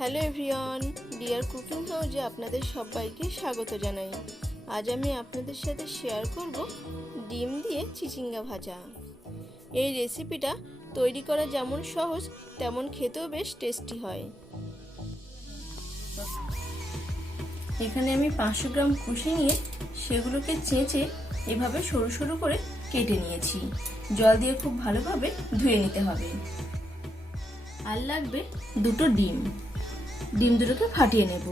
Hello everyone, deer cooking হাউজে আপনাদের সবাইকে স্বাগত জানাই। আজ আমি আপনাদের সাথে শেয়ার করব ডিম দিয়ে চিচিঙ্গা ভাজা। এই রেসিপিটা তৈরি করা যেমন সহজ, তেমন খেতেও বেশ টেস্টি হয়। এখানে আমি পাঁচশো গ্রাম কুশি নিয়ে সেগুলোকে চেঁচে এভাবে সরু সরু করে কেটে নিয়েছি। জল দিয়ে খুব ভালোভাবে ধুয়ে নিতে হবে। আর লাগবে দুটো ডিম। ডিম দুটোকে ফাটিয়ে নেব।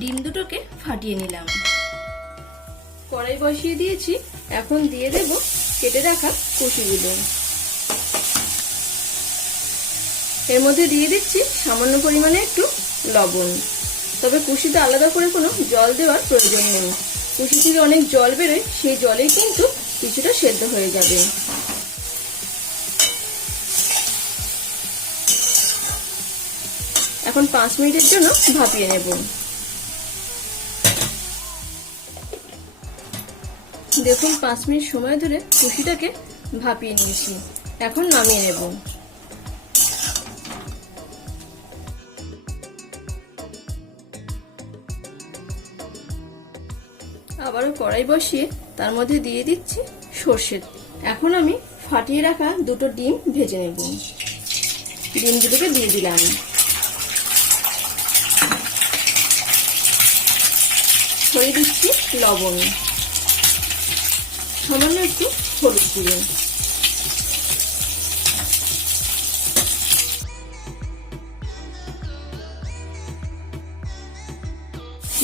ডিম দুটোকে ফাটিয়ে নিলাম। কড়াই বসিয়ে দিয়েছি। এখন দিয়ে দেব কেটে রাখা কষিগুলো। এর মধ্যে দিয়ে দিচ্ছি সামান্য পরিমাণে একটু লবণ। তবে কুশিতে আলাদা করে কোনো জল দেওয়ার প্রয়োজন নেই। কুশি থেকে অনেক জল বেরোয়, সেই জলেই কিন্তু কিছুটা সেদ্ধ হয়ে যাবে। এখন পাঁচ মিনিটের জন্য ভাপিয়ে নেব। দেখুন, পাঁচ মিনিট সময় ধরে কুশিটাকে ভাপিয়ে নিয়েছি। এখন নামিয়ে নেব। আবারও কড়াই বসিয়ে তার মধ্যে দিয়ে দিচ্ছি সর্ষের এখন আমি ফাটিয়ে রাখা দুটো ডিম ভেজে নেব। ডিম দুটোকে দিয়ে দিলাম। ছড়িয়ে দিচ্ছি লবণ। সামান্য একটু হলুদ গুঁড়ো।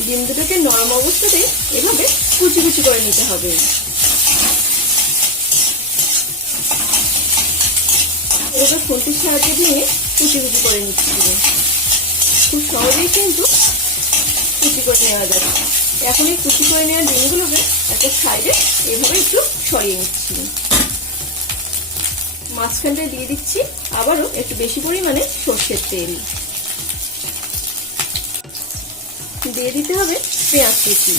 ডিম দুটোকে নরম অবস্থাতে এভাবে কুচি কুচি করে নিতে হবে। এভাবে খুন্তির সাহায্যে দিয়ে কুচি কুচি করে নিচ্ছি। খুব সহজেই কিন্তু কুচি করে নেওয়া যাবে এখন এই কুচি করে নেওয়া ডিমগুলোকে একটা সাইডে এভাবে একটু সরিয়ে নিচ্ছি। মাঝখানটা দিয়ে দিচ্ছি, আবারও একটু বেশি পরিমাণে সর্ষের তেল। দিয়ে দিতে হবে পেঁয়াজ কুচি।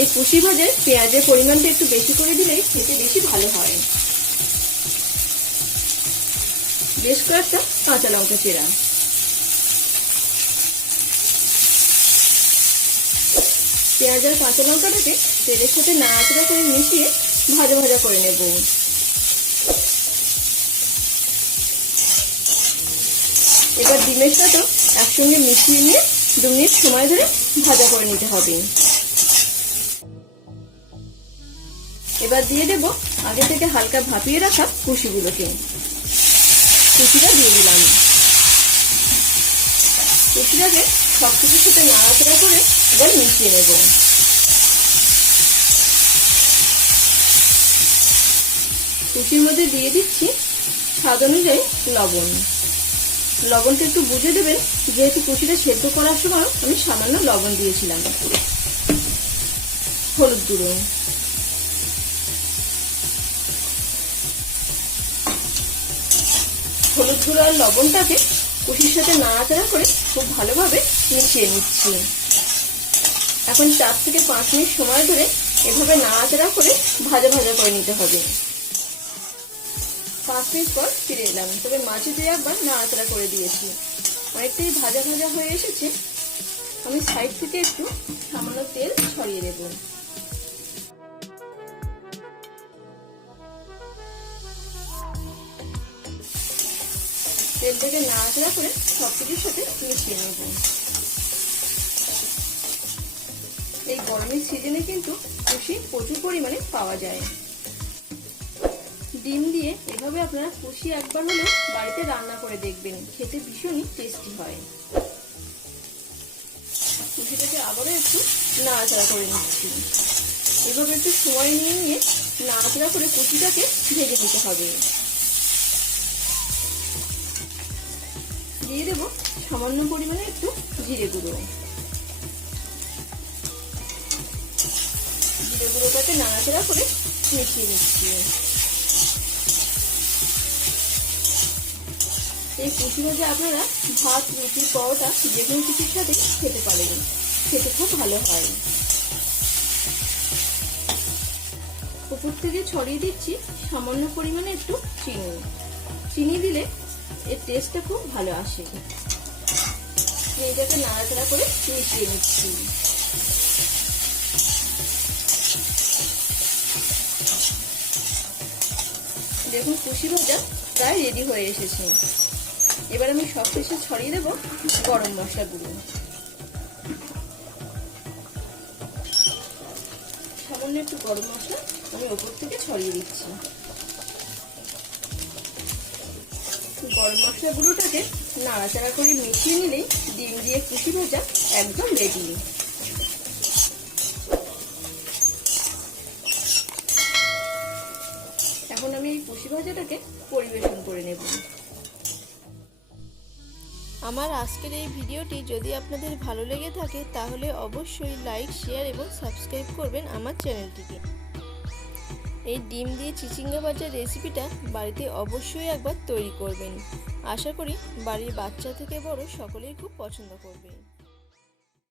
এই কুচি ভাজে পেঁয়াজের পরিমাণটা একটু বেশি করে দিলেই খেতে বেশি ভালো হয়। বেশ কয়েকটা কাঁচা লঙ্কা চেরা। পেঁয়াজ আর কাঁচা লঙ্কাটাকে তেলের সাথে নাড়াচাড়া করে মিশিয়ে ভাজা ভাজা করে নেব। এবার ডিমের সাথেও একসঙ্গে মিশিয়ে নিয়ে দু মিনিট সময় ধরে ভাজা করে নিতে হবে। এবার দিয়ে দেব আগে থেকে হালকা ভাপিয়ে রাখা কুশিগুলোকে। কুশিটা দিয়ে দিলাম। কুশিটাকে সব কিছুর সাথে নাড়াচাড়া করে এবার মিশিয়ে নেব। কুচির মধ্যে দিয়ে দিচ্ছি স্বাদ অনুযায়ী লবণ। লবণটা একটু বুঝে দেবেন। যেহেতু কুচিটা সেদ্ধ করার সময় আমি সামান্য লবণ দিয়েছিলাম। হলুদ গুঁড়ো। হলুদ গুঁড়ো আর লবণটাকে কুচির সাথে নাড়াচাড়া করে খুব ভালোভাবে মিশিয়ে নিচ্ছি। এখন চার থেকে পাঁচ মিনিট সময় ধরে এভাবে নাড়াচাড়া করে ভাজা ভাজা করে নিতে হবে। পাঁচ মিনিট পর ফিরে এলাম। তবে মাছে দিয়ে একবার নাড়াচাড়া করে দিয়েছি। অনেকটাই ভাজা ভাজা হয়ে এসেছে। আমি সাইড থেকে একটু সামান্য তেল ছড়িয়ে দেব। তেল থেকে নাড়াচাড়া করে সব কিছুর সাথে মিশিয়ে নেব। এই গরমের সিজনে কিন্তু খুশি প্রচুর পরিমাণে পাওয়া যায়। ডিম দিয়ে এভাবে আপনারা কুশি একবার হলেও বাড়িতে রান্না করে দেখবেন। খেতে ভীষণই টেস্টি হয়। কুশিটাকে আবারও একটু নাড়াচাড়া করে নিচ্ছি। এভাবে একটু সময় নিয়ে নিয়ে নাড়াচাড়া করে কুচিটাকে ভেজে নিতে হবে। দিয়ে দেবো সামান্য পরিমাণে একটু জিরে গুঁড়ো। জিরে গুঁড়োটাকে নাড়াচাড়া করে মিশিয়ে নিচ্ছি। এই কুচি ভাজা আপনারা ভাত, রুটি, পরোটা যে কোনো কিছুর সাথে খেতে পারেন খেতে খুব ভালো হয়। উপর থেকে ছড়িয়ে দিচ্ছি সামান্য পরিমাণে একটু চিনি। চিনি দিলে এর টেস্টটা খুব ভালো আসে। এইটাকে নাড়াচাড়া করে মিশিয়ে নিচ্ছি। দেখুন, কুশি ভাজা প্রায় রেডি হয়ে এসেছে। এবার আমি সব কিছু ছড়িয়ে দেবো গরম মশলা মশলাগুলো সামান্য একটু গরম মশলা আমি ওপর থেকে ছড়িয়ে দিচ্ছি। গরম মশলা গুঁড়োটাকে নাড়াচাড়া করে মিশিয়ে নিলেই ডিম দিয়ে কুচি ভাজা একদম রেডি এখন আমি এই কুচি ভাজাটাকে পরিবেশন করে নেব। আমার আজকের এই ভিডিওটি যদি আপনাদের ভালো লেগে থাকে, তাহলে অবশ্যই লাইক শেয়ার এবং সাবস্ক্রাইব করবেন আমার চ্যানেলটিকে। এই ডিম দিয়ে চিচিঙ্গা ভাজার রেসিপিটা বাড়িতে অবশ্যই একবার তৈরি করবেন। আশা করি বাড়ির বাচ্চা থেকে বড় সকলেই খুব পছন্দ করবে